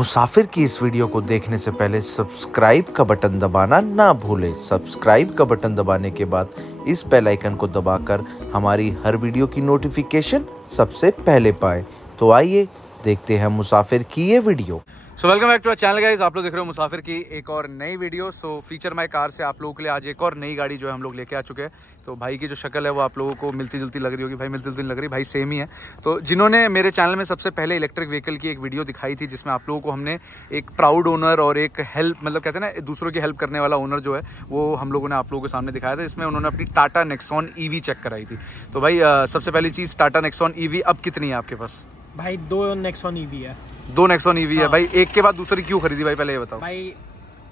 मुसाफिर की इस वीडियो को देखने से पहले सब्सक्राइब का बटन दबाना ना भूलें। सब्सक्राइब का बटन दबाने के बाद इस बेल आइकन को दबाकर हमारी हर वीडियो की नोटिफिकेशन सबसे पहले पाएं। तो आइए देखते हैं मुसाफिर की ये video. So welcome back to our channel guys, आप लोग देख रहे हो मुसाफिर की एक और नई video. So feature my car से आप लोगों के लिए आज एक और नई गाड़ी जो है हम लोग लेके आ चुके हैं। तो भाई की जो शक्ल है वो आप लोगों को मिलती जुलती लग रही होगी। भाई मिलती जुलती लग रही, भाई सेम ही है। तो जिन्होंने मेरे चैनल में सबसे पहले इलेक्ट्रिक व्हीकल की एक वीडियो दिखाई थी जिसमें आप लोगों को हमने एक प्राउड ओनर और एक हेल्प मतलब कहते हैं ना दूसरों की हेल्प करने वाला ओनर जो है वो हम लोगों ने आप लोगों के सामने दिखाया था। इसमें उन्होंने अपनी टाटा नेक्सॉन ईवी चेक कराई थी। तो भाई सबसे पहली चीज़, टाटा नेक्सॉन ईवी अब कितनी है आपके पास? भाई 2 नेक्सॉन ईवी है। 2 नेक्सॉन ईवी है। हाँ। भाई एक के बाद दूसरी क्यों खरीदी भाई, पहले ये बताओ। भाई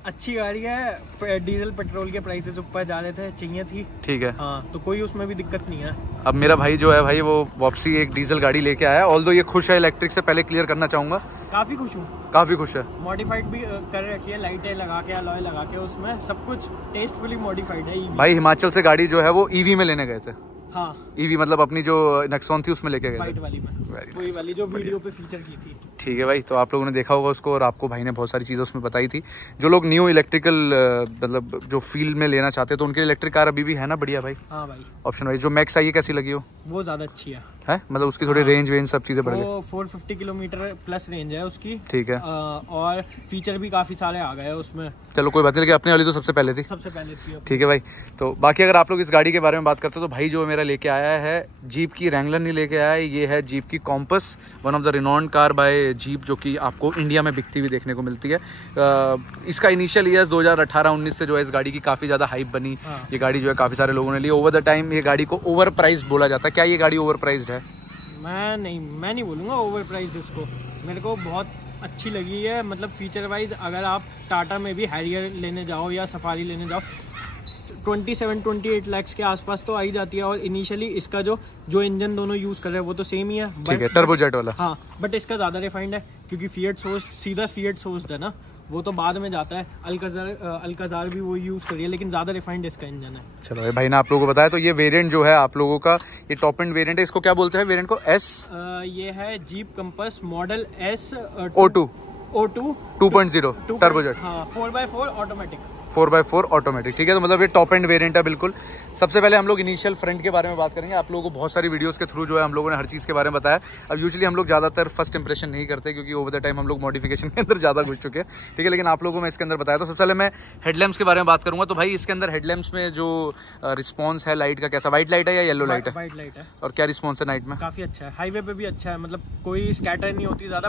अच्छी गाड़ी है, डीजल पेट्रोल के प्राइसेस ऊपर जा रहे थे, चाहिए थी। ठीक है। हाँ, तो कोई उसमें भी दिक्कत नहीं है। अब मेरा भाई जो है भाई वो वापसी एक डीजल गाड़ी लेके आया है। ऑल्दो ये खुश है इलेक्ट्रिक से, पहले क्लियर करना चाहूंगा। काफी खुश हूँ। काफी खुश है। मॉडिफाइड भी कर रखी है, लाइटें लगा के, अलॉय लगा के, उसमें सब कुछ टेस्टफुली मॉडिफाइड है। भाई हिमाचल से गाड़ी जो है वो ईवी में लेने गए थे। हाँ, ईवी मतलब अपनी जो नेक्सॉन थी उसमें लेके गए वाइट थे। वाली में, वही वाली जो वीडियो पे फीचर की थी। ठीक है भाई, तो आप लोगों ने देखा होगा उसको और आपको भाई ने बहुत सारी चीज़ें उसमें बताई थी। जो लोग न्यू इलेक्ट्रिकल मतलब जो फील्ड में लेना चाहते हैं तो उनके लिए इलेक्ट्रिक कार अभी भी है ना बढ़िया भाई। हाँ भाई, ऑप्शन भाई जो मैक्स आई है कैसी लगी हो? वो ज्यादा अच्छी है। मतलब उसकी थोड़ी रेंज वेंज सब चीज़ें बढ़ गई। 450 किलोमीटर प्लस रेंज है उसकी। ठीक है। और फीचर भी काफी सारे आ गए उसमें। चलो कोई बात नहीं, लेकिन अपनी वाली तो सबसे पहले थी। सबसे पहले थी। ठीक है भाई। तो बाकी अगर आप लोग इस गाड़ी के बारे में बात करते हो तो भाई जो मेरा लेके आया है जीप की रैंगलर नहीं लेके आया है, ये है जीप की Compass, one of the renowned car by Jeep, जो कि आपको इंडिया में बिकती हुई देखने को मिलती है। इसका इनिशियल ईयर्स 2018-19 से जो है इस गाड़ी की काफ़ी ज़्यादा हाइप बनी। हाँ। ये गाड़ी जो है काफ़ी सारे लोगों ने ली। ओवर द टाइम ये गाड़ी को ओवर प्राइस्ड बोला जाता है। क्या ये गाड़ी ओवर प्राइस्ड है? मैं नहीं बोलूँगा ओवर प्राइस इसको। मेरे को बहुत अच्छी लगी है, मतलब फीचर वाइज अगर आप टाटा में भी हैरियर लेने जाओ या सफारी लेने जाओ 27-28 लाख के आसपास तो आ ही जाती है। और इनिशियली इसका जो इंजन दोनों यूज़ कर रहे हैं वो तो सेम ही है। ठीक है, टर्बोजेट वाला। हाँ, बट इसका ज़्यादा रिफाइंड है क्योंकि फिएट सोर्स, सीधा फिएट सोर्स है ना, वो तो बाद में जाता है। अल्काजार भी वो यूज़ करिए, लेकिन ज़्यादा रिफाइंड इसका इंजन है। चलो भाई ने आप लोगों को बताया। तो ये वेरिएंट जो है आप लोगों का ये टॉप एंड वेरिएंट है। इसको क्या बोलते हैं वेरिएंट को? एस ये है jeep compass model S O2 2.0 turbojet. हाँ, 4x4 ऑटोमेटिक। 4x4 automatic. ठीक है, तो मतलब ये टॉप एंड वेरिएंट है बिल्कुल। सबसे पहले हम लोग इनिशियल फ्रंट के बारे में बात करेंगे। आप लोगों को बहुत सारी वीडियोस के थ्रू जो है हम लोगों ने हर चीज़ के बारे में बताया। अब यूजुअली हम लोग ज़्यादातर फर्स्ट इंप्रेशन नहीं करते क्योंकि ओवर द टाइम हम लोग मॉडिफिकेशन के अंदर ज़्यादा घुस चुके हैं। ठीक है, लेकिन आप लोगों को मैं इसके अंदर बताया। तो सबसे पहले मैं हेडलैम्प्स के बारे में बात करूँगा। तो भाई इसके अंदर हेडलैम्प्स में जो रिस्पॉन्स है लाइट का कैसा? व्हाइट लाइट है या येलो लाइट है? व्हाइट लाइट है। और क्या रिस्पॉन्स है नाइट में? काफ़ी अच्छा है, हाईवे पे भी अच्छा है, मतलब कोई स्कैटर नहीं होती ज़्यादा,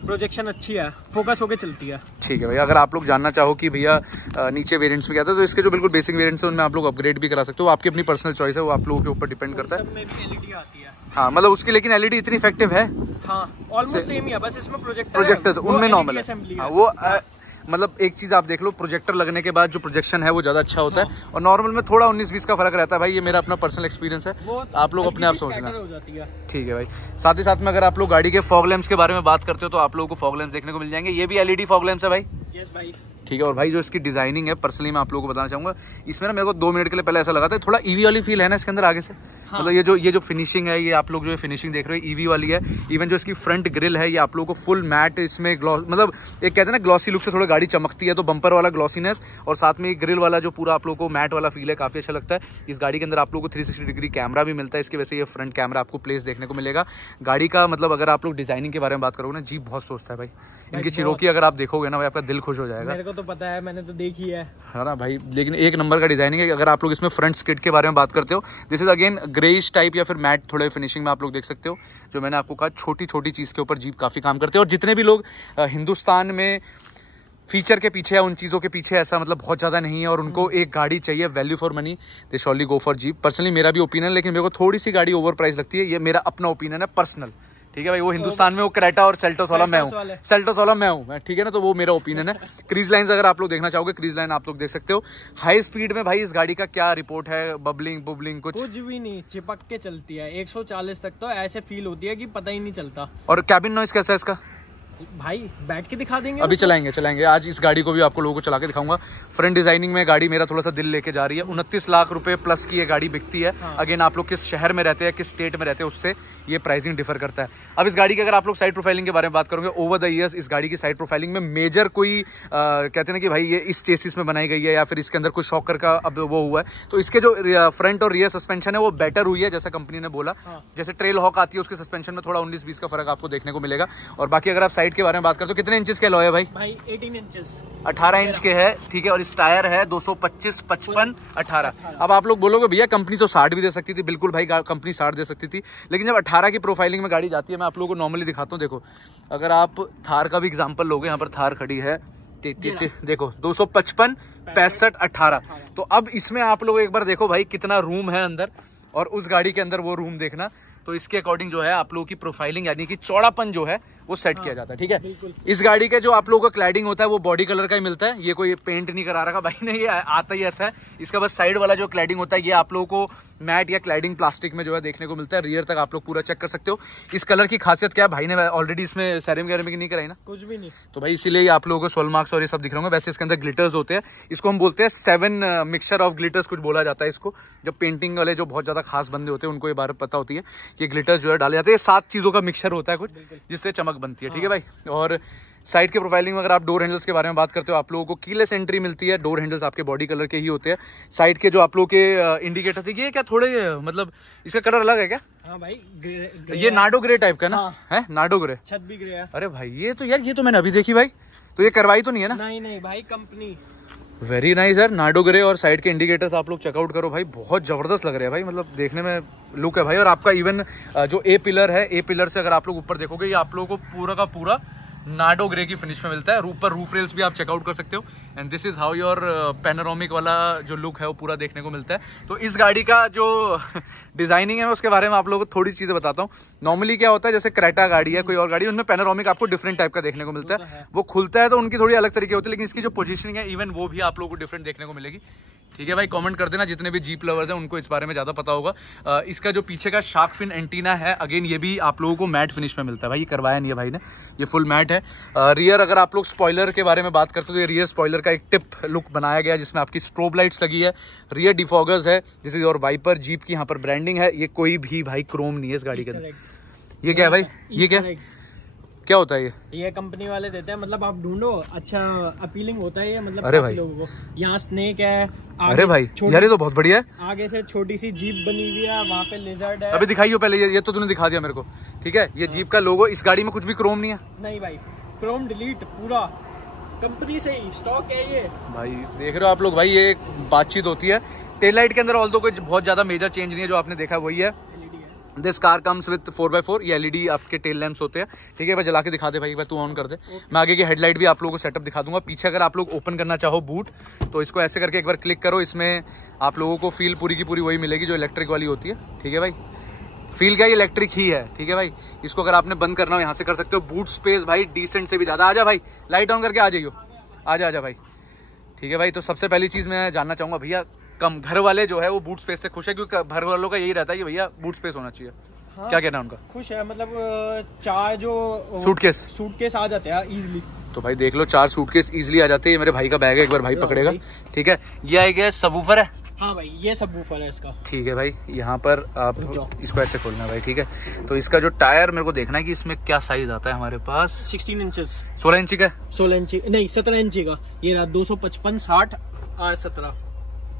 प्रोजेक्शन अच्छी है, फोकस होके चलती है। ठीक है भैया, अगर आप लोग जानना चाहो कि भैया नीचे वेरिएंट्स में क्या था तो इसके जो बिल्कुल बेसिक वेरिएंट्स हैं उनमें आप लोग अपग्रेड भी करा सकते हो। आपकी अपनी पर्सनल चॉइस है, वो आप लोगों के ऊपर डिपेंड करता है। सब में भी एलईडी आती है। हाँ, मतलब उसकी लेकिन एलईडी इतनी इफेक्टिव है। हाँ, ऑलमोस्ट सेम ही है, बस इसमें प्रोजेक्टर उनमें नॉर्मल है। वो मतलब एक चीज आप देख लो, प्रोजेक्टर लगने के बाद जो प्रोजेक्शन है वो ज्यादा अच्छा होता है और नॉर्मल में थोड़ा 19-20 का फर्क रहता है। भाई ये मेरा अपना पर्सनल एक्सपीरियंस है, आप लोग अपने आप सोचना। ठीक है भाई। साथ ही साथ में अगर आप लोग गाड़ी के फॉग लैंप्स के बारे में बात करते हो तो आप लोगों को फॉग लैंप्स देखने को मिल जाएंगे। ये भी एलईडी फॉग लैंप्स है भाई। यस भाई। ठीक है, और भाई जो इसकी डिजाइनिंग है पर्सनली मैं आप लोगों को बताना चाहूंगा, इसमें ना मेरे को 2 मिनट के लिए पहले ऐसा लगा था थोड़ा ईवी वाली फील है ना इसके अंदर आगे से। हाँ। मतलब ये जो फिनिशिंग है, ये आप लोग जो फिनिशिंग देख रहे हो ईवी वाली है। इवन जो इसकी फ्रंट ग्रिल है ये आप लोगों को फुल मैट इसमें ग्लॉस, मतलब एक कहते हैं ना ग्लॉसी लुक से थोड़ा गाड़ी चमकती है, तो बम्पर वाला ग्लॉसीनेस और साथ में ग्रिल वाला जो पूरा आप लोगों को मैट वाला फील है, काफी अच्छा लगता है। इस गाड़ी के अंदर आप लोगों को 360 डिग्री कैमरा भी मिलता है, इसकी वजह से ये फ्रंट कैमरा आपको प्लेस देखने को मिलेगा। गाड़ी का मतलब अगर आप लोग डिजाइनिंग के बारे में बात करोगे ना, जीप बहुत सोचता है भाई। इनकी चिरोकी अगर आप देखोगे ना भाई, आपका दिल खुश हो जाएगा। मेरे को तो पता है, मैंने तो देखी है ना भाई, लेकिन एक नंबर का डिजाइनिंग है। अगर आप लोग इसमें फ्रंट स्किड के बारे में बात करते हो, this is again greyish type या फिर मैट थोड़े फिनिशिंग में आप लोग देख सकते हो। जो मैंने आपको कहा, छोटी छोटी चीज़ के ऊपर जीप काफ़ी काम करते हैं। और जितने भी लोग हिंदुस्तान में फीचर के पीछे या उन चीज़ों के पीछे ऐसा मतलब बहुत ज़्यादा नहीं है और उनको एक गाड़ी चाहिए value for money, they surely go for Jeep. Personally मेरा भी ओपिनियन, लेकिन मेरे को थोड़ी सी गाड़ी ओवर प्राइस लगती है। ये मेरा अपना ओपिनियन है पर्सनल। ठीक है भाई, वो हिंदुस्तान में वो क्रेटा और सेल्टोस वाला मैं हूँ, सेल्टोस वाला मैं हूँ। ठीक है ना, तो वो मेरा ओपिनियन है। क्रीज लाइन्स अगर आप लोग देखना चाहोगे, क्रीज लाइन आप लोग देख सकते हो। हाई स्पीड में भाई इस गाड़ी का क्या रिपोर्ट है? बबलिंग कुछ भी नहीं, चिपक के चलती है। 140 तक तो ऐसे फील होती है कि पता ही नहीं चलता। और कैबिन नॉइस कैसा है इसका? भाई बैठ के दिखा देंगे, अभी चलाएंगे आज इस गाड़ी को भी आपको लोगों को चला के दिखाऊंगा। फ्रंट डिजाइनिंग में गाड़ी मेरा थोड़ा सा दिल लेके जा रही है। 29 लाख रुपए प्लस की ये गाड़ी बिकती है। अगेन आप लोग किस शहर में रहते हैं, किस स्टेट में रहते हैं, उससे ये प्राइसिंग डिफर करता है। अब इस गाड़ी की अगर आप लोग साइड प्रोफाइलिंग के बारे में बात करोगे, ओवर द ईयर्स इस गाड़ी की साइड प्रोफाइलिंग में मेजर कोई कहते हैं ना कि भाई ये इस चेसिस में बनाई गई है या फिर इसके अंदर कुछ शॉकर का अब वो हुआ है, तो इसके जो फ्रंट और रियर सस्पेंशन है वो बेटर हुई है, जैसा कंपनी ने बोला। जैसे ट्रेल हॉक आती है उसके सस्पेंशन में थोड़ा 19-20 का फर्क आपको देखने को मिलेगा। और बाकी अगर आप साइड के बारे में बात करते हो, कितने इंचेस के अलॉय है भाई? 18 इंचेस, 18 इंच के है, ठीक है। और इस टायर है 225, 55, 18। अब आप लोग बोलोगे भैया कंपनी तो 60 भी दे सकती थी। बिल्कुल भाई, कंपनी 60 दे सकती थी, लेकिन जब 18 की प्रोफाइलिंग में गाड़ी जाती है, मैं आप लोगों को नॉर्मली दिखाता हूँ। देखो, अगर आप थार का भी एग्जाम्पल लोगे, यहाँ पर थार खड़ी है, देखो 255, 65, 18। तो अब इसमें आप लोग एक बार देखो भाई कितना रूम है अंदर, और उस गाड़ी के अंदर वो रूम देखना। तो इसके अकॉर्डिंग जो है आप लोगों की प्रोफाइलिंग यानी कि चौड़ापन जो है वो सेट किया जाता है, ठीक है। इस गाड़ी के जो आप लोगों का क्लैडिंग होता है वो बॉडी कलर का ही मिलता है। ये कोई पेंट नहीं करा रखा भाई ने, ये आता ही ऐसा है। इसका बस साइड वाला जो क्लैडिंग होता है ये आप लोगों को मैट या क्लैडिंग प्लास्टिक में जो है देखने को मिलता है। रियर तक आप लोग पूरा चेक कर सकते हो। इस कलर की खासियत क्या है, भाई ने ऑलरेडी इसमें सेरेमिक नहीं कराई ना, कुछ भी नहीं, तो भाई इसीलिए आप लोगों को सोल मार्क्स और ये सब दिख रहे होंगे। वैसे इसके अंदर ग्लिटर्स होते हैं, इसको हम बोलते हैं 7 मिक्सचर ऑफ ग्लिटर्स कुछ बोला जाता है इसको। जब पेंटिंग वाले जो बहुत ज्यादा खास बंदे होते हैं उनको ये बात पता होती है कि ग्लिटर्स जो है डाले जाते हैं। 7 चीजों का मिक्सचर होता है कुछ, जिससे चमक बनती है, ठीक है भाई। और साइड के प्रोफाइलिंग में अगर आप डोर हैंडल्स के बारे में बात करते हो, आप लोगों को कीलेस एंट्री मिलती है। डोर हैंडल्स आपके बॉडी कलर के ही होते हैं। साइड के जो आप लोगों के इंडिकेटर थे, ये क्या थोड़े मतलब इसका कलर अलग है क्या? हाँ भाई, ये नाडो ग्रे टाइप का ना? है नाडो ग्रे, छत भी ग्रे है। अरे भाई ये तो यार, ये तो मैंने अभी देखी भाई, तो ये करवाई तो नहीं है ना? नहीं भाई, कंपनी। वेरी नाइस यार, नाडो ग्रे। और साइड के इंडिकेटर्स आप लोग चेकआउट करो भाई, बहुत जबरदस्त लग रहे हैं भाई, मतलब देखने में लुक है भाई। और आपका इवन जो ए पिलर है, ए पिलर से अगर आप लोग ऊपर देखोगे, ये आप लोगों को पूरा का पूरा नाडो ग्रे की फिनिश में मिलता है। ऊपर रूफ रेल्स भी आप चेकआउट कर सकते हो। And this is how your panoramic वाला जो लुक है वो पूरा देखने को मिलता है। तो इस गाड़ी का जो डिजाइनिंग है उसके बारे में आप लोगों को थोड़ी चीजें बताता हूँ। नॉर्मली क्या होता है, जैसे क्रेटा गाड़ी है, कोई और गाड़ी, उनमें पैनोरामिक आपको डिफरेंट टाइप का देखने को मिलता है। वो खुलता है तो उनकी थोड़ी अलग तरीके होती है, लेकिन इसकी जो पोजीशनिंग है इवन वो भी आप लोगों को डिफरेंट देखने को मिलेगी, ठीक है भाई। कमेंट कर देना जितने भी जीप लवर्स हैं, उनको इस बारे में ज़्यादा पता होगा। इसका जो पीछे का शार्क फिन एंटीना है, अगेन ये भी आप लोगों को मैट फिनिश में मिलता है भाई। ये करवाया नहीं है भाई ने, ये फुल मैट है। रियर अगर आप लोग स्पॉइलर के बारे में बात करते हो, तो ये रियर स्पॉइलर का एक टिप लुक बनाया गया है, जिसमें आपकी स्ट्रोब लाइट्स लगी है, रियर डिफॉगर्स है, दिस इज और वाइपर, जीप की यहाँ पर ब्रांडिंग है। ये कोई भी भाई क्रोम नहीं है इस गाड़ी के अंदर। ये क्या है भाई, ये क्या होता है? ये कंपनी वाले देते हैं, मतलब आप ढूंढो, अच्छा अपीलिंग होता है ये, मतलब अरे भाई लोगों को। यहाँ स्नेक है, अरे भाई यार ये तो बहुत बढ़िया है। आगे से छोटी सी जीप बनी हुई है, वहाँ पे लिजर्ड है। अभी दिखाइयो पहले, ये तो तूने दिखा दिया मेरे को, ठीक है। ये जीप का लोगो, इस गाड़ी में कुछ भी क्रोम नहीं है? नहीं भाई, क्रोम डिलीट, पूरा कंपनी से ही स्टॉक है ये भाई। देख रहे हो आप लोग भाई, ये एक बातचीत होती है। टेल लाइट के अंदर ऑल तो कोई बहुत ज्यादा मेजर चेंज नहीं है, जो आपने देखा वही है। This car comes with 4x4, ये एलईडी आपके टेल लैंप्स होते हैं, ठीक है। मैं जला के दिखा दे भाई, एक बार तू ऑन कर दे। मैं आगे की हेडलाइट भी आप लोगों को सेटअप दिखा दूंगा। पीछे अगर आप लोग ओपन करना चाहो बूट, तो इसको ऐसे करके एक बार क्लिक करो, इसमें आप लोगों को फील पूरी की पूरी वही मिलेगी जो इलेक्ट्रिक वाली होती है, ठीक है भाई। फील क्या, इलेक्ट्रिक ही है, ठीक है भाई। इसको अगर आपने बंद करना हो यहाँ से कर सकते हो। बूट स्पेस भाई डिसेंट से भी ज्यादा। आजा भाई, लाइट ऑन करके आ जाइयो, आजा भाई, ठीक है भाई। तो सबसे पहली चीज मैं जानना चाहूंगा भैया, कम घर वाले जो है वो बूट स्पेस से खुश है, क्योंकि घर वालों का यही रहता है कि भैया बूट स्पेस होना चाहिए। हाँ, क्या कहना है उनका? खुश है, मतलब 4 जो सूटकेस आ जाते हैं इजीली। तो भाई देख लो, 4 सूटकेस इजीली आ जाते हैं। ये मेरे भाई का बैग है, एक बार भाई पकड़ेगा, ठीक है। ये आएगा सबवूफर है। हाँ भाई, ये सबवूफर है इसका, ठीक है भाई। यहाँ पर आप इसको ऐसे खोलना भाई, ठीक है। तो इसका जो टायर मेरे को देखना है कि इसमें क्या साइज आता है हमारे पास। 16 इंचेस, 16 इंची का, 16 इंची नहीं 17 इंची का। ये रहा 255, 60 और 17,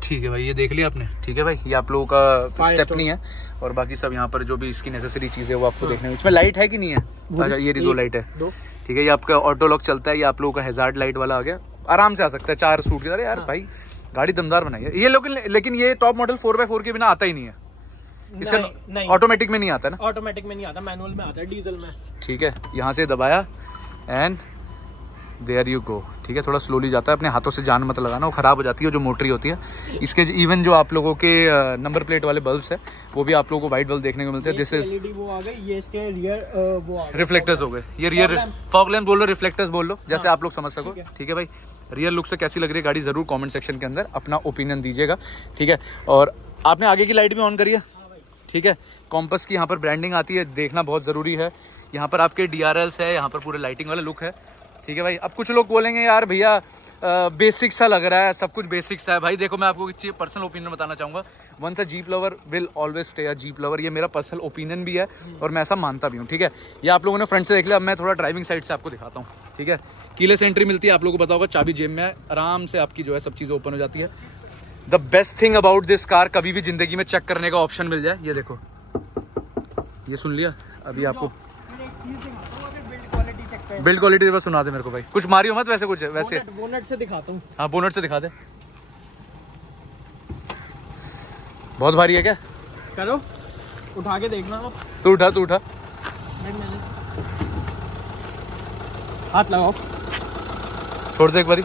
ठीक है भाई। ये देख लिया आपने, ठीक है भाई। ये आप लोगों का स्टेप नहीं है, और बाकी सब यहाँ पर जो भी इसकी नेसेसरी चीजें वो आपको देखने में। इसमें लाइट है कि नहीं है? अच्छा, ये 2 लाइट है, ठीक है। ये आपका ऑटो लॉक चलता है। ये आप लोगों का हैजार्ड लाइट वाला आ गया, आराम से आ सकता है 4 सूट के। अरे यार भाई गाड़ी दमदार बनाई है ये, लेकिन ये टॉप मॉडल 4x4 के बिना आता ही नहीं है। इसका ऑटोमेटिक में नहीं आता ना? ऑटोमेटिक में नहीं आता, मैनुअल में आता है, डीजल में, ठीक है। यहाँ से दबाया एंड देयर यू गो, ठीक है। थोड़ा स्लोली जाता है, अपने हाथों से जान मत लगाना, वो खराब हो जाती है जो मोटरी होती है। इसके इवन जो आप लोगों के नंबर प्लेट वाले बल्ब्स है, वो भी आप लोगों को व्हाइट बल्ब देखने को मिलते हैं। दिस इज एलईडी वो आ गई, ये इसके रियर वो आ गए, रिफ्लेक्टर्स हो गए। ये रियर फॉग लैंप बोल लो, रिफ्लेक्टर्स बोल लो, जैसे आप लोग समझ सको, ठीक है भाई। रियर लुक से कैसी लग रही है गाड़ी, जरूर कमेंट सेक्शन के अंदर अपना ओपिनियन दीजिएगा, ठीक है। और आपने आगे की लाइट भी ऑन करी है, ठीक है। कॉम्पस की यहाँ पर ब्रांडिंग आती है, देखना बहुत ज़रूरी है। यहाँ पर आपके DRLs है, यहाँ पर पूरे लाइटिंग वाला लुक है, ठीक है भाई। अब कुछ लोग बोलेंगे यार भैया बेसिक सा लग रहा है, सब कुछ बेसिक सा है। भाई देखो, मैं आपको एक चीज़ पर्सनल ओपिनियन बताना चाहूँगा। Once a Jeep lover will always stay a Jeep lover, ये मेरा पर्सनल ओपिनियन भी है और मैं ऐसा मानता भी हूँ, ठीक है। ये आप लोगों ने फ्रंट से देख लिया, अब मैं थोड़ा ड्राइविंग साइड से आपको दिखाता हूँ, ठीक है। कीलेस एंट्री मिलती है, आप लोगों को पता होगा, चाबी जेब में है, आराम से आपकी जो है सब चीज़ें ओपन हो जाती है। The best thing about this car, कभी भी जिंदगी में चेक करने का ऑप्शन मिल जाए, ये देखो, ये सुन लिया। अभी आपको बिल्ड क्वालिटी बस सुना दे मेरे को भाई, कुछ मारियो मत वैसे, कुछ वैसे बोनट से दिखाता हूँ। हाँ, बोनट से दिखा दे। बहुत भारी है क्या? करो, उठा के देखना आप। तू उठा, तू उठा, हाथ लगाओ, छोड़ दे एक बारी।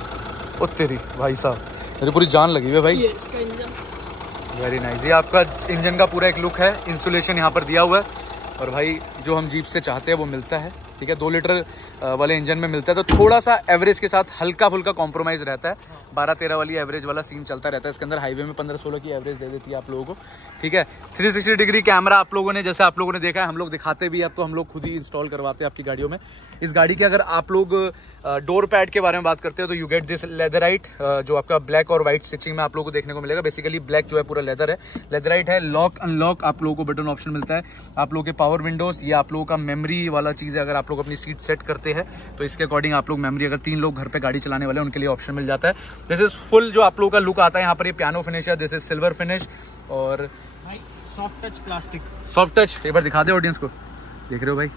ओ तेरी भाई साहब, मेरी पूरी जान लगी हुई है भाई। ये इसका इंजन वेरी नाइस। ये आपका इंजन का पूरा एक लुक है, इंसुलेशन यहाँ पर दिया हुआ है और भाई जो हम जीप से चाहते हैं वो मिलता है, ठीक है। 2 लीटर वाले इंजन में मिलता है, तो थोड़ा सा एवरेज के साथ हल्का फुल्का कॉम्प्रोमाइज रहता है। 12-13 वाली एवरेज वाला सीन चलता रहता है इसके अंदर। हाईवे में 15-16 की एवरेज दे देती है आप लोगों को, ठीक है। 360 डिग्री कैमरा आप लोगों ने, जैसे आप लोगों ने देखा है, हम लोग दिखाते भी, अब तो हम लोग खुद ही इंस्टॉल करवाते हैं आपकी गाड़ियों में। इस गाड़ी के अगर आप लोग डोर पैड के बारे में बात करते हो तो यू गेट दिस लेदराइट, जो आपका ब्लैक और व्हाइट स्टिचिंग में आप लोगों को देखने को मिलेगा। बेसिकली ब्लैक जो है पूरा लेदर है, लेदराइट है। लॉक अनलॉक आप लोगों को बटन ऑप्शन मिलता है। आप लोगों के पावर विंडोज, ये आप लोगों का मेमोरी वाला चीज़ है। अगर आप लोग अपनी सीट सेट करते हैं तो इसके अकॉर्डिंग आप लोग मेमोरी, अगर 3 लोग घर पे गाड़ी चलाने वाले हैं उनके लिए ऑप्शन मिल जाता है। दिस इज फुल जो आप लोगों का लुक आता है यहाँ पर, ये पियानो फिनिश है, दिस इज सिल्वर फिनिश और भाई soft touch plastic, soft touch. एक बार दिखा दे ऑडियंस को, देख रहे हो भाई,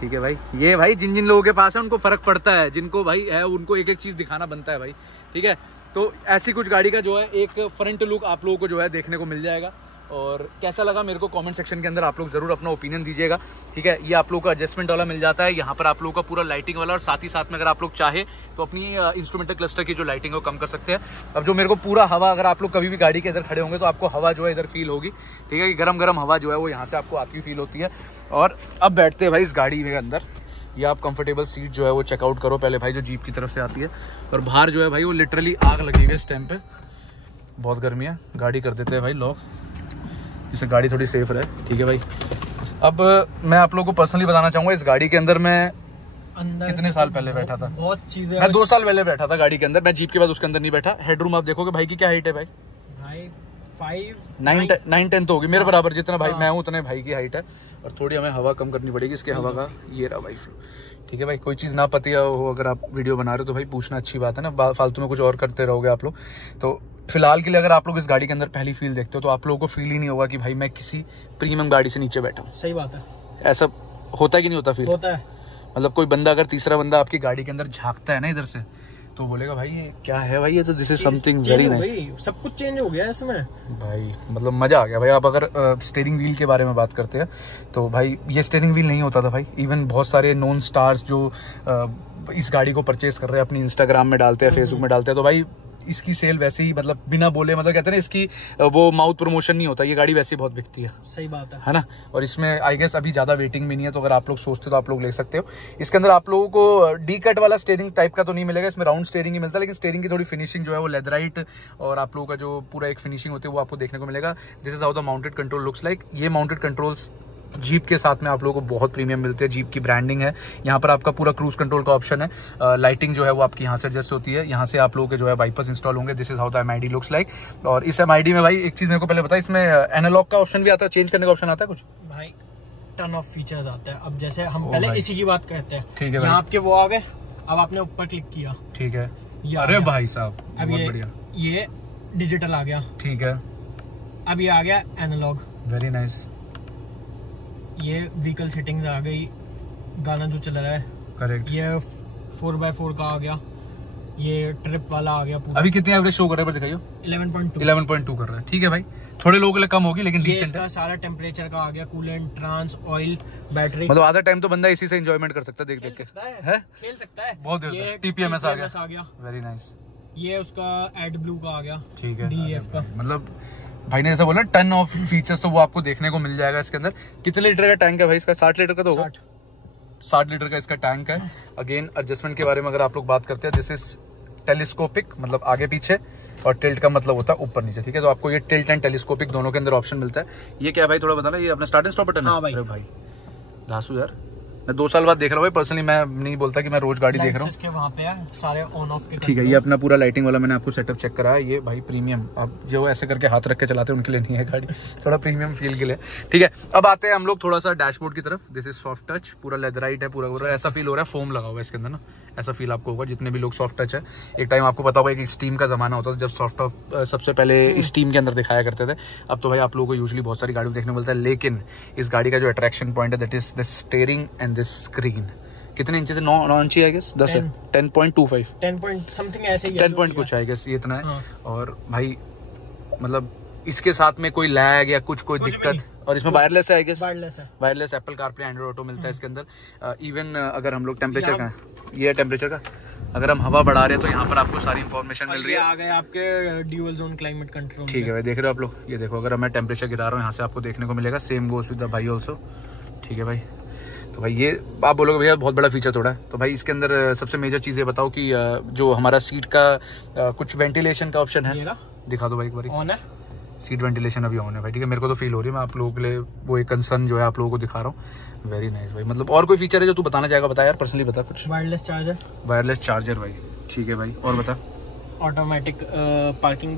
ठीक है भाई। ये भाई जिन जिन लोगों के पास है उनको फर्क पड़ता है, जिनको भाई है उनको एक एक चीज़ दिखाना बनता है भाई, ठीक है। तो ऐसी कुछ गाड़ी का जो है एक फ्रंट लुक आप लोगों को जो है देखने को मिल जाएगा। और कैसा लगा मेरे को कमेंट सेक्शन के अंदर आप लोग जरूर अपना ओपिनियन दीजिएगा, ठीक है। ये आप लोगों को एडजस्टमेंट वाला मिल जाता है, यहाँ पर आप लोगों का पूरा लाइटिंग वाला, और साथ ही साथ में अगर आप लोग चाहे तो अपनी इंस्ट्रूमेंटल क्लस्टर की जो लाइटिंग है वो कम कर सकते हैं। अब जो मेरे को पूरा हवा, अगर आप लोग कभी भी गाड़ी के इधर खड़े होंगे तो आपको हवा जो है इधर फील होगी, ठीक है। गरम गरम हवा जो है वो यहाँ से आपको आती फील होती है। और अब बैठते हैं भाई इस गाड़ी के अंदर, ये आप कंफर्टेबल सीट जो है वो चेकआउट करो पहले भाई, जो जीप की तरफ से आती है। और बाहर जो है भाई वो लिटरली आग लगी हुई है इस टाइम पे, बहुत गर्मी है। गाड़ी कर देते हैं भाई लॉक, जिससे गाड़ी थोड़ी सेफ रहे, ठीक है भाई। अब मैं आप लोगों को पर्सनली बताना चाहूँगा, इस गाड़ी के अंदर मैं कितने साल पहले बैठा था, बहुत चीजें, मैं 2 साल पहले बैठा था गाड़ी के अंदर। मैं जीप के बाद उसके अंदर नहीं बैठा। हेडरूम आप देखोगे भाई की क्या हाइट है भाई, 9-10 तो होगी मेरे बराबर, जितना भाई मैं हूँ उतने भाई की हाइट है। और थोड़ी हमें हवा कम करनी पड़ेगी इसके हवा का, ये रहा भाई फ्लो, ठीक है भाई। कोई चीज़ ना पता हो अगर आप वीडियो बना रहे हो तो भाई पूछना अच्छी बात है ना, फालतू में कुछ और करते रहोगे आप लोग। तो फिलहाल के लिए अगर आप लोग इस गाड़ी के अंदर पहली फील देखते हो तो आप लोगों को फील ही नहीं होगा कि भाई मैं किसी प्रीमियम गाड़ी से नीचे बैठा हूँ। सही बात है, ऐसा होता है कि नहीं होता? फील होता है। मतलब कोई बंदा, अगर तीसरा बंदा आपकी गाड़ी के अंदर झांकता है ना इधर से, तो बोलेगा भाई ये क्या है भाई, ये तो this is something very nice. सब कुछ चेंज हो गया है इसमें भाई, मतलब मजा आ गया भाई। आप अगर स्टीयरिंग व्हील के बारे में बात करते हैं तो भाई ये स्टीयरिंग व्हील नहीं होता था भाई। इवन बहुत सारे नॉन स्टार्स जो इस गाड़ी को परचेस कर रहे हैं, अपनी इंस्टाग्राम में डालते हैं, फेसबुक में डालते हैं, तो भाई इसकी सेल वैसे ही, मतलब बिना बोले, मतलब कहते हैं ना इसकी वो माउथ प्रमोशन नहीं होता, ये गाड़ी वैसे ही बहुत बिकती है। सही बात है ना। और इसमें आई गेस अभी ज़्यादा वेटिंग भी नहीं है, तो अगर आप लोग सोचते हो तो आप लोग ले सकते हो। इसके अंदर आप लोगों को डी कट वाला स्टीयरिंग टाइप का तो नहीं मिलेगा, इसमें राउंड स्टीयरिंग ही मिलता है, लेकिन स्टीयरिंग की थोड़ी फिनिशिंग जो है वो लेदराइट और आप लोगों का जो पूरा एक फिनिशिंग होती है वो आपको देखने को मिलेगा। This is how the mounted control looks like. ये माउंटेड कंट्रोल्स जीप के साथ में आप लोगों को बहुत प्रीमियम मिलते हैं, जीप की ब्रांडिंग है। यहाँ पर आपका पूरा क्रूज कंट्रोल का ऑप्शन है, लाइटिंग जो है वो आपकी यहाँ से एडजस्ट होती है, यहाँ से आप लोगों के जो है वाइपर्स इंस्टॉल होंगे। This is how the MID looks like. और इस एमआईडी में भाई एक चीज़ मेरे को पहले बताया, इसमें एनालॉग का ऑप्शन भी आता है, चेंज करने का ऑप्शन आता है कुछ भाई, टन ऑफ फीचर्स आते हैं। अब जैसे हम पहले इसी की बात करते हैं, ठीक है, यहाँ आपके वो आ गए, अब आपने ऊपर क्लिक किया, ठीक है, अरे भाई साहब अब ये डिजिटल आ गया, ठीक है। अब ये आ गया एनालॉग, वेरी नाइस। ये व्हीकल सेटिंग्स आ गई, गाना जो चल रहा है, करेक्ट। ये 4x4 का आ गया, ये ट्रिप वाला आ गया पूरा। अभी कितनी एवरेज शो कर रहा है दिखाइयो? 11.2 कर रहा है, ठीक है भाई। थोड़े लोगों के लिए कम होगी लेकिन डिसेंट है। सारा टेम्परेचर का आ गया, कूलेंट, ट्रांस, ऑयल, बैटरी, मतलब आधा टाइम तो बंदा इसी से एंजॉयमेंट कर सकता है, देख देख के है, खेल सकता है बहुत। ये टीपीएमएस आ गया, वेरी नाइस। ये उसका एड ब्लू का आ गया, ठीक है, डीएफ का। मतलब भाई ने जैसा बोला टन ऑफ फीचर्स, तो वो आपको देखने को मिल जाएगा इसके अंदर। कितने लीटर का टैंक है भाई इसका? 60 लीटर का तो होगा, 60 लीटर का इसका टैंक है। अगेन एडजस्टमेंट के बारे में अगर आप लोग बात करते हैं, दिस इज टेलीस्कोपिक, मतलब आगे पीछे, और टिल्ट का मतलब होता है ऊपर नीचे, ठीक है। तो आपको ये टिल्ट एंड टेलीस्कोपिक दोनों के अंदर ऑप्शन मिलता है। ये क्या है भाई थोड़ा बताना, ये अपना स्टार्ट एंड स्टॉप बटन है? हाँ भाई। अरे भाई धासु यार, मैं 2 साल बाद देख रहा हूँ भाई। पर्सनली मैं नहीं बोलता कि मैं रोज गाड़ी देख रहा हूँ। इसके वहाँ पे है सारे ऑन ऑफ के। ठीक है, ये अपना पूरा लाइटिंग वाला मैंने आपको सेटअप चेक करा है। ये भाई प्रीमियम, अब जो ऐसे करके हाथ रख के चलाते हैं उनके लिए नहीं है गाड़ी, थोड़ा प्रीमियम फील के लिए। ठीक है, अब आते हैं हम लोग थोड़ा सा डैशबोर्ड की तरफ। दिस इज सॉफ्ट टच, पूरा लेदराइट है पूरा, ऐसा फील हो रहा है फोम लगा हुआ है इसके अंदर ना, ऐसा फील आपको होगा जितने भी लोग सॉफ्ट टच है। एक टाइम आपको पता होगा कि स्टीम का जमाना होता था जब सॉफ्ट टच सबसे पहले स्टीम के अंदर दिखाया करते थे। अब तो भाई आप लोगों को यूजुअली बहुत सारी गाड़ियों देखने को मिलता है, लेकिन इस गाड़ी का जो अट्रैक्शन पॉइंट है that is the steering and the screen. कितने इंच है? 9 इंची आई गेस, 10 है, 10.25, 10 पॉइंट समथिंग ऐसे ही, 10 पॉइंट कुछ आई गेस, ये इतना है। हाँ। और भाई मतलब इसके साथ में कोई लैग या कोई दिक्कत, और इसमें वायरलेस है I guess, wireless Apple CarPlay Android Auto मिलता है इसके अंदर। इवन अगर हम लोग टेम्परेचर का, ये है टेम्परेचर का, अगर हम हवा बढ़ा रहे हैं तो यहाँ पर आपको सारी इन्फॉर्मेशन मिल रही है। आ गए आपके ड्यूअल जोन क्लाइमेट कंट्रोल। ठीक है भाई, देख रहे हो आप लोग, ये देखो अगर मैं टेम्परेचर गिरा रहा हूँ यहाँ से आपको देखने को मिलेगा, सेम गोस विद द भाई ऑल्सो। ठीक है भाई, तो भाई ये आप बोलोगे भैया बहुत बड़ा फीचर थोड़ा है, तो भाई इसके अंदर सबसे मेजर चीज़ ये बताओ कि जो हमारा सीट का कुछ वेंटिलेशन का ऑप्शन है, दिखा दो भाई एक बार। ऑन है सीट वेंटिलेशन, अभी ऑन है भाई। ठीक है, मेरे को तो फील हो रही है, मैं आप लोगों के लिए वो एक कंसर्न जो है आप लोगों को दिखा रहा हूँ। वेरी नाइस भाई। मतलब और कोई फीचर है जो तू बताना चाहेगा? बता यार, पर्सनली बता कुछ। वायरलेस चार्जर भाई। ठीक है भाई, और बता। ऑटोमेटिक पार्किंग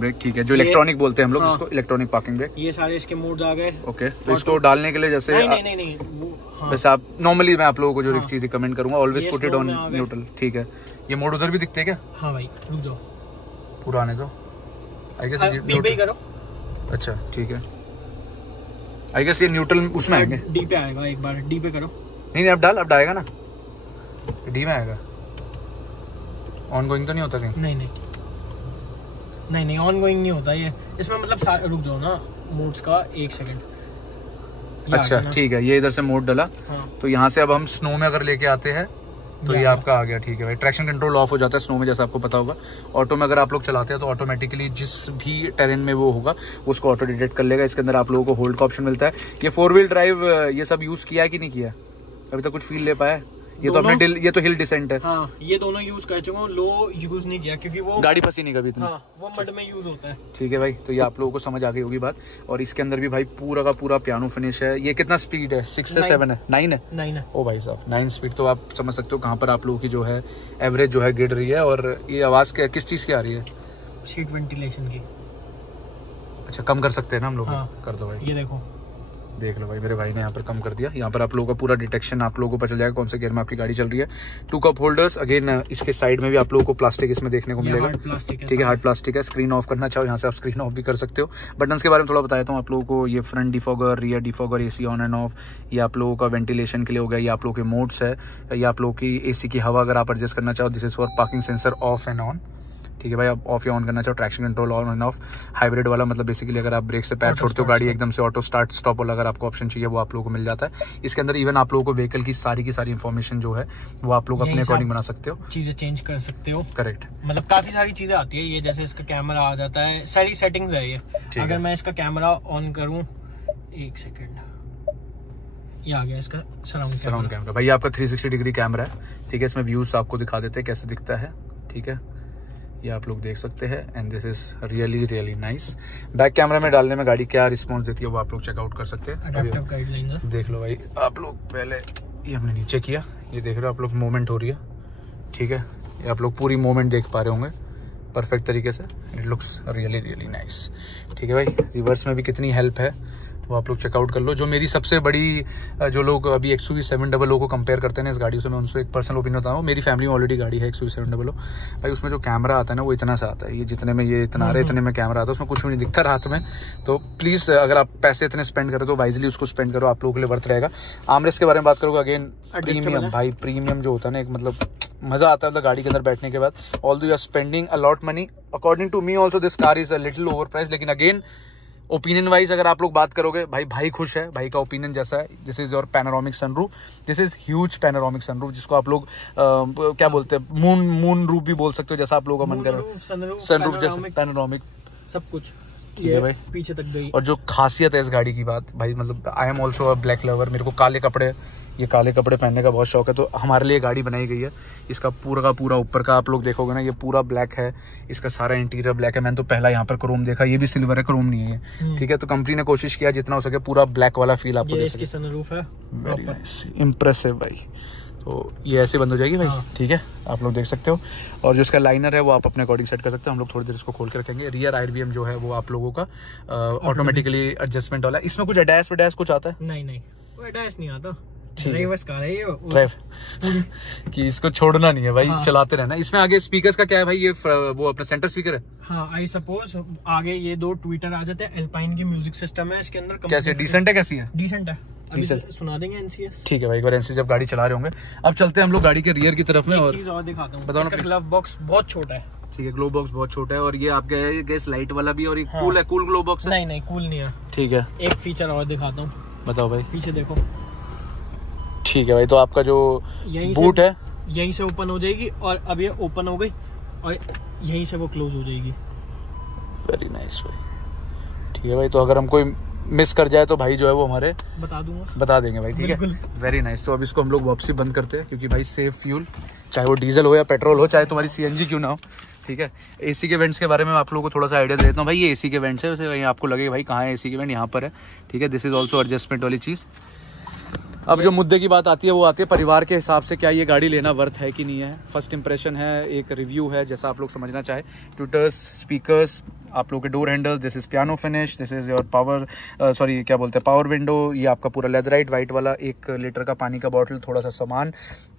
ब्रेक, ठीक है, जो इलेक्ट्रॉनिक बोलते हैं हम लोग इसको, इलेक्ट्रॉनिक पार्किंग ब्रेक। ये सारे इसके मोड्स आ गए। ओके, तो इसको डालने के लिए जैसे नहीं वैसे आप नॉर्मली, मैं आप लोगों को जो एक चीज रिकमेंड करूंगा, always put it on neutral. ठीक है, ये मोड उधर भी दिखते हैं क्या? हाँ भाई, रुक जाओ, पूरा आने दो। आई गेस डी पे करो। अच्छा ठीक है, आई गेस ये न्यूट्रल उसमें आएंगे, डी पे आएगा। एक बार डी पे करो। नहीं अब डाल, अब आएगा ना, डी में आएगा। ऑन गोइंग तो नहीं होता कहीं? नहीं ऑन गोइंग नहीं होता ये इसमें। मतलब रुक जाओ ना, मोड्स का 1 सेकंड। अच्छा ठीक है, ये इधर से मोड डाला। हाँ। तो यहाँ से अब हम स्नो में अगर लेके आते हैं तो ये आपका आ गया। ठीक है भाई, ट्रैक्शन कंट्रोल ऑफ हो जाता है स्नो में, जैसा आपको पता होगा। ऑटो में अगर आप लोग चलाते हैं तो ऑटोमेटिकली जिस भी टेरेन में वो होगा उसको ऑटो डिटेक्ट कर लेगा। इसके अंदर आप लोगों को होल्ड का ऑप्शन मिलता है। ये 4 व्हील ड्राइव ये सब यूज किया है कि नहीं किया? अभी तक कुछ फील ले पाया? ये तो अपने ये तो हिल डिसेंट है। हाँ, ये दोनों यूज कर चुका हूँ, लो यूज नहीं किया क्योंकि वो गाड़ी फंसी नहीं कभी इतनी। हाँ, वो मड में यूज होता है। ठीक है भाई, तो ये आप लोगों को समझ आ गई होगी बात। और इसके अंदर भी भाई पूरा का पूरा पियानो फिनिश है। ये कितना स्पीड है? 6 से 7 है? 9 है? 9 है। ओ भाई साहब, 9 स्पीड। तो आप समझ सकते हो कहाँ पर आप लोगों की जो है एवरेज जो है गिर रही है। और ये आवाज़ किस चीज़ की आ रही है? सीट वेंटिलेशन की। अच्छा, कम कर सकते हैं ना हम लोग? हाँ। कर दो भाई, ये देखो, देख लो भाई, मेरे भाई ने यहाँ पर कम कर दिया। यहाँ पर आप लोगों का पूरा डिटेक्शन आप लोगों को पता चल जाएगा कौन से गियर में आपकी गाड़ी चल रही है। 2 कप होल्डर्स, अगेन इसके साइड में भी आप लोगों को प्लास्टिक इसमें देखने को मिलेगा। ठीक है, हार्ड प्लास्टिक है। स्क्रीन ऑफ करना चाहो यहाँ से आप स्क्रीन ऑफ भी कर सकते हो। बटन्स के बारे में थोड़ा बताया हूँ आप लोगों को। ये front defogger, rear defogger, AC on end of, ये आप लोगों का वेंटिलेशन के लिए हो गया। ये आप लोगों के मोड्स है। ये आप लोगों की एसी की हवा अगर आप एडजस्ट करना चाहो, this is for parking sensor of and on. ठीक है भाई, आप ऑफ या ऑन करना चाहो। Traction control on end of, hybrid वाला, मतलब बेसिकली अगर आप ब्रेक से पैर छोड़ते हो गाड़ी एकदम से ऑटो स्टार्ट स्टॉप वाला अगर आपको ऑप्शन चाहिए वो आप लोगों को मिल जाता है। इसके अंदर इवन आप लोगों को व्हीकल की सारी इन्फॉर्मेशन जो है वो आप लोग अपने अकॉर्डिंग बना सकते हो, चीजें चेंज कर सकते हो। करेक्ट, मतलब काफी सारी चीजें आती है। ये जैसे इसका कैमरा आ जाता है, सारी सेटिंग्स है ये। अगर मैं इसका कैमरा ऑन करूँ, 1 सेकेंड, ये आ गया इसका सराउंड कैमरा। भाई आपका 360 डिग्री कैमरा है। ठीक है, इसमें व्यूज आपको दिखा देते हैं कैसे दिखता है। ठीक है, ये आप लोग देख सकते हैं and this is really nice. Back camera में डालने में गाड़ी क्या रिस्पॉन्स देती है वो आप लोग चेकआउट कर सकते हैं। देख लो भाई, आप लोग पहले ये हमने नीचे किया, ये देख रहे हो आप लोग, मूवमेंट हो रही है। ठीक है, ये आप लोग पूरी मूवमेंट देख पा रहे होंगे परफेक्ट तरीके से। It looks really nice. ठीक है भाई, रिवर्स में भी कितनी हेल्प है वो आप लोग चेकआउट कर लो। जो मेरी सबसे बड़ी, जो लोग अभी XUV 700 को कंपेयर करते हैं ना इस गाड़ी से, मैं उनसे एक पर्सनल ओपिनियन बताऊँ। मेरी फैमिली में ऑलरेडी गाड़ी है XUV 700 भाई। उसमें जो कैमरा आता है ना वो इतना सा आता है, ये जितने में ये इतना आ रहा है इतने में कैमरा आता है, उसमें कुछ भी नहीं दिखता रात में। तो प्लीज़ अगर आप पैसे इतने स्पेंड करें तो वाइजली उसको स्पेंड करो, आप लोगों के लिए वर्थ रहेगा। आर्मरेस्ट के बारे में बात करोगे, अगेन प्रीमियम भाई, प्रीमियम जो होता है ना एक, मतलब मजा आता है मतलब गाड़ी के अंदर बैठने के बाद। Although you are spending a lot money, according to me also this car is a little over price. लेकिन अगेन ओपिनियन वाइज अगर आप लोग बात करोगे, भाई खुश है, भाई का ओपिनियन जैसा है। This is your panoramic sunroof, this is huge panoramic sunroof, जिसको आप लोग क्या बोलते हैं, मून रूफ भी बोल सकते हो, जैसा आप लोगों का मन करे। सनरूफ जैसे पैनोरामिक सब कुछ। ठीक है भाई, पीछे तक गई। और जो खासियत है इस गाड़ी की बात भाई, मतलब I am also a black lover, मेरे को काले कपड़े ये काले कपड़े पहनने का बहुत शौक है, तो हमारे लिए गाड़ी बनाई गई है। इसका पूरा का पूरा ऊपर का आप लोग देखोगे ना, ये पूरा ब्लैक है, इसका सारा इंटीरियर ब्लैक है। मैंने तो पहला यहाँ पर क्रोम देखा, ये भी सिल्वर है, क्रोम नहीं है ये, ठीक है। तो कंपनी ने कोशिश किया जितना हो सके पूरा ब्लैक वाला फील आपको दे सके। इसकी सनरूफ है, वेरी नाइस, इम्प्रेसिव भाई। तो ये ऐसे बंद हो जाएगी भाई, ठीक है, आप लोग देख सकते हो। और जो इसका लाइनर है वो आप अपने अकॉर्डिंग सेट कर सकते हो। हम लोग थोड़ी देर इसको खोल के रखेंगे। रियर आईआरवीएम जो है वो आप लोगों का ऑटोमेटिकली एडजस्टमेंट वाला है। इसमें कुछ एडैस वडैस कुछ आता है? नहीं, वो एडैस नहीं आता, ड्राइव कि इसको छोड़ना नहीं है भाई, चलाते रहना। इसमें आगे स्पीकर्स का क्या है भाई? ये वो अपना सेंटर स्पीकर है। हाँ, आई सपोज आगे ये 2 ट्विटर आ जाते हैं। एल्पाइन की म्यूजिक सिस्टम है इसके अंदर। कैसे डिसेंट है? कैसी है? डिसेंट है, अभी सुना देंगे एनसीएस। ठीक है भाई, एक बार एनसीएस जब गाड़ी चला रहे होंगे। अब चलते हैं हम लोग गाड़ी के रियर की तरफ में। और चीज और दिखाता हूँ, इसका ग्लव बॉक्स बहुत छोटा है। ठीक है, ग्लो बॉक्स बहुत छोटा है। और ये आपका गैस लाइट वाला भी, और ये कूल है, कूल ग्लो बॉक्स है? नहीं, कूल नहीं है। ठीक है, एक फीचर और दिखाता हूँ, बताओ भाई। पीछे देखो। ठीक है भाई, तो आपका जो बूट है यहीं से ओपन हो जाएगी, और अब ये ओपन हो गई और यहीं से वो क्लोज हो जाएगी। वेरी नाइस भाई, ठीक है भाई। तो अगर हम कोई मिस कर जाए तो भाई जो है वो हमारे बता देंगे भाई, ठीक है। Very nice. तो अब इसको हम लोग वापसी बंद करते हैं, क्योंकि भाई सेफ फ्यूल, चाहे वो डीजल हो या पेट्रोल हो, चाहे तुम्हारी सीएनजी क्यों ना हो, ठीक है। एसी के वेंट्स के बारे में आप लोगों को थोड़ा सा आइडिया दे देता हूँ भाई। ये एसी के वेंट्स है, वैसे आपको लगेगा भाई कहाँ है एसी के वेंट, यहाँ पर है, ठीक है। दिस इज ऑल्सो एडजस्टमेंट वाली चीज़। अब जो मुद्दे की बात आती है वो आती है परिवार के हिसाब से, क्या ये गाड़ी लेना वर्थ है कि नहीं है। फर्स्ट इंप्रेशन है, एक रिव्यू है, जैसा आप लोग समझना चाहे। ट्विटर्स, स्पीकर्स, आप लोग के door handles, this is piano finish, this is your power क्या बोलते हैं, पावर विंडो। ये आपका पूरा लेदराइट वाइट वाला, 1 लीटर का पानी का बॉटल, थोड़ा सा सामान।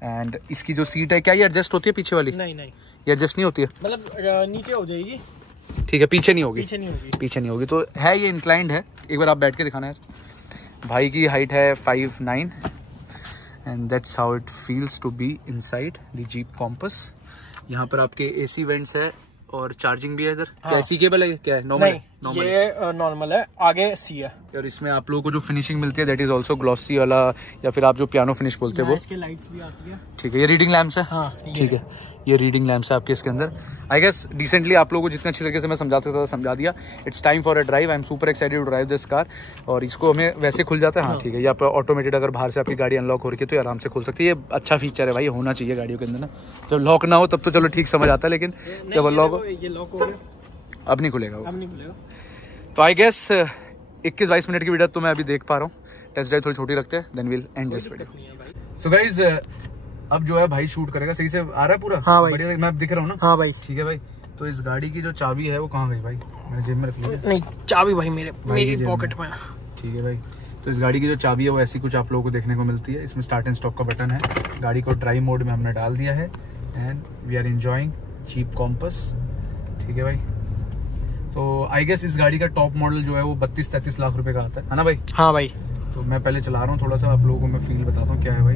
एंड इसकी जो सीट है, क्या ये एडजस्ट होती है पीछे वाली? नहीं, ये एडजस्ट नहीं होती है, मतलब नीचे हो जाएगी, ठीक है, पीछे नहीं होगी। पीछे नहीं होगी। तो है ये इंक्लाइंड है। एक बार आप बैठ के दिखाना यार। भाई की हाइट है 5'9" and that's how it feels to be inside the Jeep Compass. यहाँ पर आपके एसी वेंट्स है और चार्जिंग भी है इधर। क्या एसी केबल है? क्या है? नॉर्मल? ये नॉर्मल है, आगे सी है। और इसमें आप लोगों को जो फिनिशिंग मिलती है दैट इज ऑल्सो ग्लॉसी वाला, या फिर आप जो पियानो फिनिश बोलते हैं वो। इसके लाइट्स भी आती है, ठीक है। ये रीडिंग लैंप्स है, हाँ, ठीक है, ये रीडिंग लैंप्स है आपके इसके अंदर। आई गेस डिसेंटली आप लोगों को जितने अच्छी तरीके से मैं समझा सकता था समझा दिया। It's time for a drive. I am super excited to drive this car. और इसको हमें वैसे खुल जाता है, हाँ ठीक है। ये आप ऑटोमेटेड, अगर बाहर से आपकी गाड़ी अनलॉक हो रही है तो ये आराम से खुल सकती है। ये अच्छा फीचर है भाई, होना चाहिए गाड़ियों के अंदर ना। जब लॉक ना हो तब तो चलो ठीक समझ आता है, लेकिन जब अनलॉक हो, ये लॉक हो गया, अब नहीं खुलेगा वो। अब नहीं खुलेगा। तो आई गेस 21-22 मिनट की वीडियो तो मैं अभी देख पा रहा हूँ। टेस्ट ड्राइव थोड़ी छोटी रखते हैं, then will end this video. So guys, अब जो है भाई शूट करेगा। सही से आ रहा है पूरा? हाँ भाई, बढ़िया, मैं दिख रहा हूँ ना? हाँ भाई, ठीक है भाई। तो इस गाड़ी की जो चाबी है वो कहाँ गई भाई? मैंने जेब में रख ली। नहीं, चाबी भाई मेरी पॉकेट में। ठीक है भाई। तो इस गाड़ी की जो चाबी है वो ऐसी कुछ आप लोगों को देखने को मिलती है। इसमें स्टार्ट एंड स्टॉप का बटन है। गाड़ी को ड्राइव मोड में हमने डाल दिया है and we are enjoying Jeep Compass, ठीक है भाई। तो आई गेस इस गाड़ी का टॉप मॉडल जो है वो 32-33 लाख रुपए का आता है ना भाई? हाँ भाई। तो मैं पहले चला रहा हूँ, थोड़ा सा आप लोगों को मैं फील बताता हूँ क्या है भाई।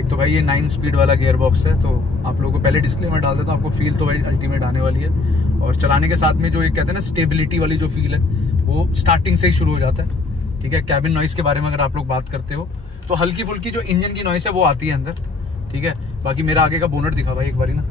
एक तो भाई ये 9 स्पीड वाला गियर बॉक्स है, तो आप लोगों को पहले डिस्क्लेमर डाल देता हूँ, आपको फील तो भाई अल्टीमेट आने वाली है। और चलाने के साथ में जो एक कहते हैं ना स्टेबिलिटी वाली जो फील है वो स्टार्टिंग से ही शुरू हो जाता है, ठीक है। कैबिन नॉइस के बारे में अगर आप लोग बात करते हो तो हल्की फुल्की जो इंजन की नॉइस है वो आती है अंदर, ठीक है। बाकी मेरा आगे का बोनट दिखा भाई एक बारी ना,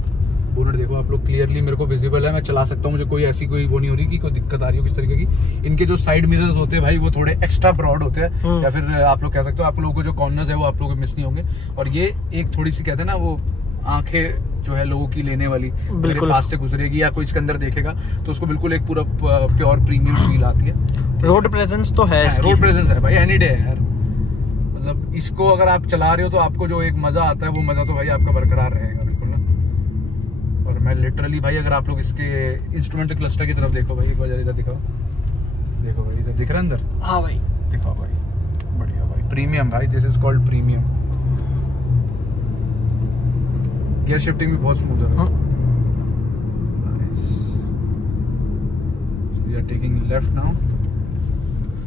बोनट देखो आप लोग, क्लियरली मेरे को विजिबल है, मैं चला सकता हूँ। मुझे कोई ऐसी कोई वो नहीं हो रही कि कोई दिक्कत आ रही हो किस तरीके की। इनके जो साइड मिरर्स होते हैं भाई वो थोड़े एक्स्ट्रा ब्रॉड होते हैं, या फिर आप लोग कह सकते हो आप लोगों को जो कॉर्नर्स है वो आप लोगों को मिस नहीं होंगे। और ये एक थोड़ी सी कहते हैं ना वो आंखें जो है लोगों की लेने वाली, बिल्कुल पास से गुजरेगी या कोई इसके अंदर देखेगा तो उसको बिल्कुल एक पूरा प्योर प्रीमियम फील आती है। रोड प्रेजेंस तो है, रोड प्रेजेंस है भाई, एनी डे है यार। मतलब इसको अगर आप चला रहे हो तो आपको जो एक मजा आता है वो मजा तो भाई आपका बरकरार रहेगा बिल्कुल ना। और मैं लिटरली भाई, अगर आप लोग इसके इंस्ट्रूमेंटल क्लस्टर की तरफ देखो भाई, एक बार इधर दिखाओ, देखो भाई इधर दिख रहा है अंदर? हाँ भाई, दिखाओ भाई, बढ़िया भाई, प्रीमियम भाई, this is called premium. Gear shifting भी बहुत स्मूथ है। We are taking left now.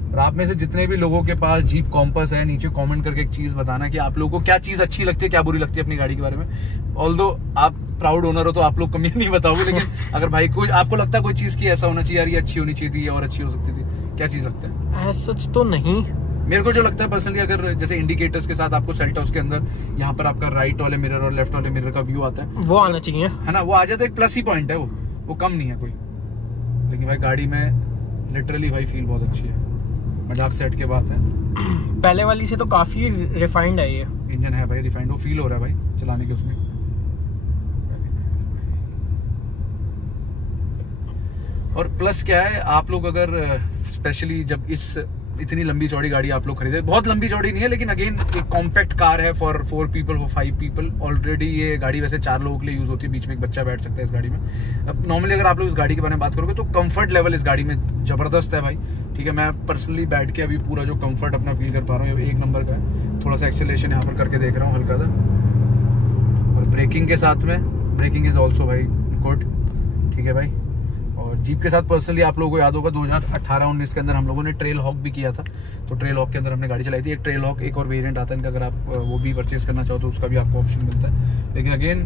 और आप में से जितने भी लोगों के पास जीप कॉम्पस है, नीचे कमेंट करके एक चीज बताना कि आप लोगों को क्या चीज अच्छी लगती है, क्या बुरी लगती है अपनी गाड़ी के बारे में। ऑल्दो आप प्राउड ओनर हो तो आप लोग कमी नहीं बताओगे, लेकिन अगर भाई कोई आपको लगता है कोई चीज की ऐसा होना चाहिए यार, ये अच्छी होनी चाहिए थी, ये और अच्छी हो सकती थी, क्या चीज लगता है? सच तो नहीं, मेरे को जो लगता है पर्सनली, अगर जैसे इंडिकेटर्स के साथ आपको सेल्टॉस के अंदर यहाँ पर आपका राइट वाले मिरर और लेफ्ट वाले मिरर का व्यू आता है, वो आना चाहिए, है ना, वो आ जाता है, एक प्लस ही पॉइंट है वो कम नहीं है कोई। लेकिन भाई गाड़ी में लिटरली भाई फील बहुत अच्छी है। मजाक सेट के बात है। पहले वाली से तो काफी रिफाइंड है ये इंजन है भाई, रिफाइंड, वो फील हो रहा है भाई चलाने के उसमें। और प्लस क्या है, आप लोग अगर स्पेशली जब इस इतनी लंबी चौड़ी गाड़ी आप लोग खरीदे, बहुत लंबी चौड़ी नहीं है लेकिन अगेन एक कॉम्पैक्ट कार है for 4 people, for 5 people. Already ये गाड़ी वैसे 4 लोगों के लिए यूज होती है, बीच में एक बच्चा बैठ सकता है इस गाड़ी में। अब नॉर्मली अगर आप लोग इस गाड़ी के बारे में बात करोगे तो कंफर्ट लेवल इस गाड़ी में जबरदस्त है भाई, ठीक है। मैं पर्सनली बैठ के अभी पूरा जो कंफर्ट अपना फील कर पा रहा हूँ, एक नंबर का है। थोड़ा सा एक्सेलरेशन यहाँ पर करके देख रहा हूँ हल्का सा, और ब्रेकिंग के साथ में, ब्रेकिंग इज ऑल्सो भाई गुड, ठीक है भाई। और जीप के साथ पर्सनली आप लोगों को याद होगा 2018-19 के अंदर हम लोगों ने ट्रेल हॉक भी किया था, तो ट्रेल हॉक के अंदर हमने गाड़ी चलाई थी। एक ट्रेल हॉक एक और वेरिएंट आता है इनका, अगर आप वो भी परचेज करना चाहो तो उसका भी आपको ऑप्शन मिलता है। लेकिन अगेन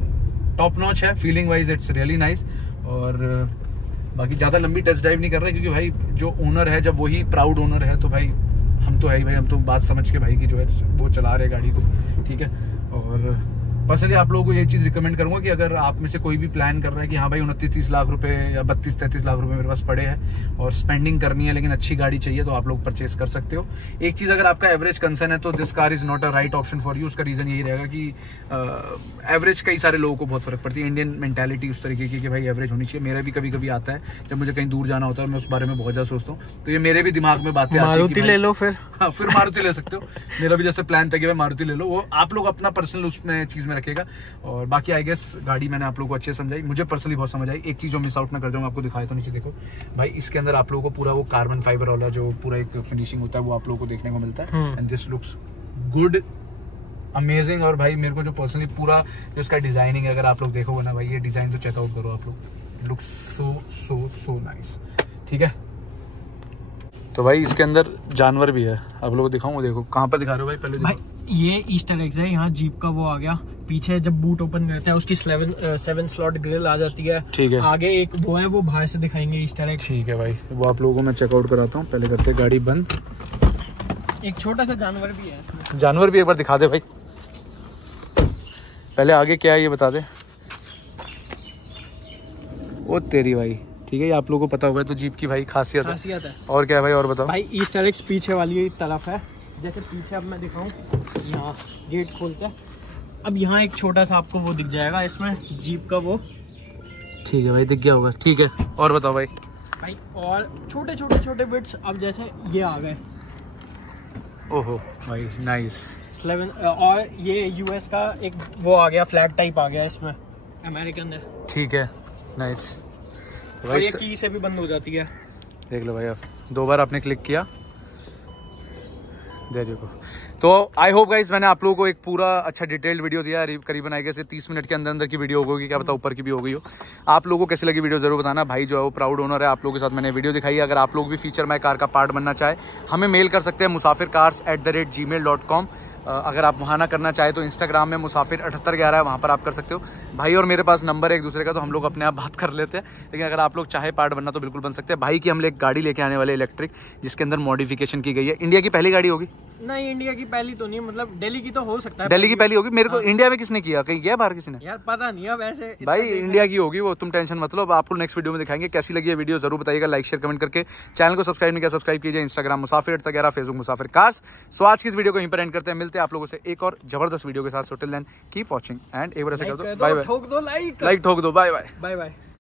टॉप नॉच है, feeling wise it's really nice. और बाकी ज़्यादा लंबी टेस्ट ड्राइव नहीं कर रहे क्योंकि भाई जो ओनर है, जब वही प्राउड ओनर है तो भाई हम तो है ही भाई, हम तो बात समझ के भाई की जो है वो चला रहे गाड़ी को, ठीक है। और पर्सनली आप लोगों को ये चीज़ रिकमेंड करूंगा कि अगर आप में से कोई भी प्लान कर रहा है कि हाँ भाई 29-30 लाख रुपए या 32-33 लाख रुपए मेरे पास पड़े हैं और स्पेंडिंग करनी है लेकिन अच्छी गाड़ी चाहिए, तो आप लोग परचेस कर सकते हो। एक चीज़, अगर आपका एवरेज कंसर्न है तो this car is not a right option for you. उसका रीज़न यही रहेगा कि एवरेज कई सारे लोगों को बहुत फर्क पड़ती है। इंडियन मेंटालिटी उस तरीके की कि भाई एवरेज होनी चाहिए। मेरा भी कभी कभी आता है जब मुझे कहीं दूर जाना होता है और मैं उस बारे में बहुत ज़्यादा सोचता हूँ, तो ये मेरे भी दिमाग में बातें आती है। मारुति ले लो फिर। हाँ, फिर मारुति ले सकते हो। मेरा भी जैसे प्लान था कि भाई मारुति ले लो, वो आप लोग अपना पर्सनल उसमें चीज़ में रखेगा। और बाकी आई गेस गाड़ी मैंने आप लोगों को अच्छे समझाई, मुझे पर्सनली बहुत समझ आई। एक चीज़ जो मिस आउट ना कर जाऊँ, आपको दिखाया तो नीचे देखो भाई, इसके अंदर आप लोगों को पूरा वो कार्बन फाइबर वाला जो पूरा एक फिनिशिंग होता है वो आप लोगों को देखने को मिलता है। And this looks good, amazing. और भाई मेरे को जो पर्सनली पूरा जो इसका डिजाइनिंग है, अगर आप लोग देखोगे ना भाई, ये डिजाइन तो चेकआउट करो आप लोग, लुक्स सो नाइस, ठीक है। तो भाई इसके अंदर जानवर भी है, आप लोगों को दिखाऊं, वो देखो कहाँ पर दिखा रहे हो भाई, पहले भाई ये ईस्टर एग्स है। यहाँ जीप का वो आ गया, पीछे जब बूट ओपन करता है उसकी 7 स्लॉट ग्रिल आ जाती है, ठीक है। आगे एक वो है, वो बाहर से दिखाएंगे ईस्टर एग, ठीक है भाई, वो आप लोगों को मैं चेकआउट कराता हूँ। पहले करते गाड़ी बंद। एक छोटा सा जानवर भी है इसमें, जानवर भी एक बार दिखा दे भाई, पहले आगे क्या है ये बता दे। ओ तेरी भाई, ठीक है, ये आप लोगों को पता होगा तो जीप की भाई खासियत है। और क्या है भाई, और बताओ भाई। ईस्टर एग्स पीछे वाली तरफ है, जैसे पीछे अब मैं दिखाऊं, यहाँ गेट खोलता है, अब यहाँ एक छोटा सा आपको वो दिख जाएगा इसमें जीप का वो, ठीक है भाई, दिख गया होगा, ठीक है। और बताओ भाई। भाई और छोटे बिट्स अब जैसे ये आ गए, ओहो भाई नाइस। 11 और ये यूएस का एक वो आ गया, फ्लैट टाइप आ गया इसमें, अमेरिकन है, ठीक है, नाइस। और ये की से भी बंद हो जाती है, देख लो भाई, आप 2 बार आपने क्लिक किया, दे देखो। तो आई होप गाइस मैंने आप लोगों को एक पूरा अच्छा डिटेल्ड वीडियो दिया, करीबन आई गेस 30 मिनट के अंदर की वीडियो होगी, क्या पता ऊपर की भी हो गई हो। आप लोगों को कैसी लगी वीडियो जरूर बताना। भाई जो है वो प्राउड ओनर है, आप लोगों के साथ मैंने वीडियो दिखाई है। अगर आप लोग भी फीचर माई कार का पार्ट बनना चाहे, हमें मेल कर सकते हैं musafircars@gmail.com। अगर आप वहाँ ना करना चाहे तो इंस्टाग्राम में musafir7811 है, वहाँ पर आप कर सकते हो। भाई और मेरे पास नंबर है एक दूसरे का, तो हम लोग अपने आप बात कर लेते हैं। लेकिन अगर आप लोग चाहे पार्ट बनना तो बिल्कुल बन सकते हैं। भाई की हम एक गाड़ी लेके आने वाले इलेक्ट्रिक, जिसके अंदर मॉडिफिकेशन की गई है। इंडिया की पहली गाड़ी होगी? नहीं, इंडिया की पहली तो नहीं, मतलब दिल्ली की तो हो सकता है, दिल्ली की पहली होगी। मेरे को इंडिया में किसने किया, कहीं गया बाहर किसी ने? यार पता नहीं, अब ऐसे भाई इंडिया की होगी वो, तुम टेंशन मत लो। अब आपको नेक्स्ट वीडियो में दिखाएंगे। कैसी लगी है वीडियो जरूर बताइएगा, लाइक शेयर कमेंट करके। चैनल को सब्सक्राइब नहीं किया सब्सक्राइब कीजिए। इंस्टाग्राम musafir7811, फेसबुक मुसाफिर कार्स। सो आज की इस वीडियो को यहीं पर एंड करते हैं, मिलते हैं आप लोगों से एक और जबरदस्त वीडियो के साथ। So till then keep watching and एक बार ऐसे कर दो बाय बाय, ठोक दो लाइक ठोक दो, बाय बाय। Bye bye.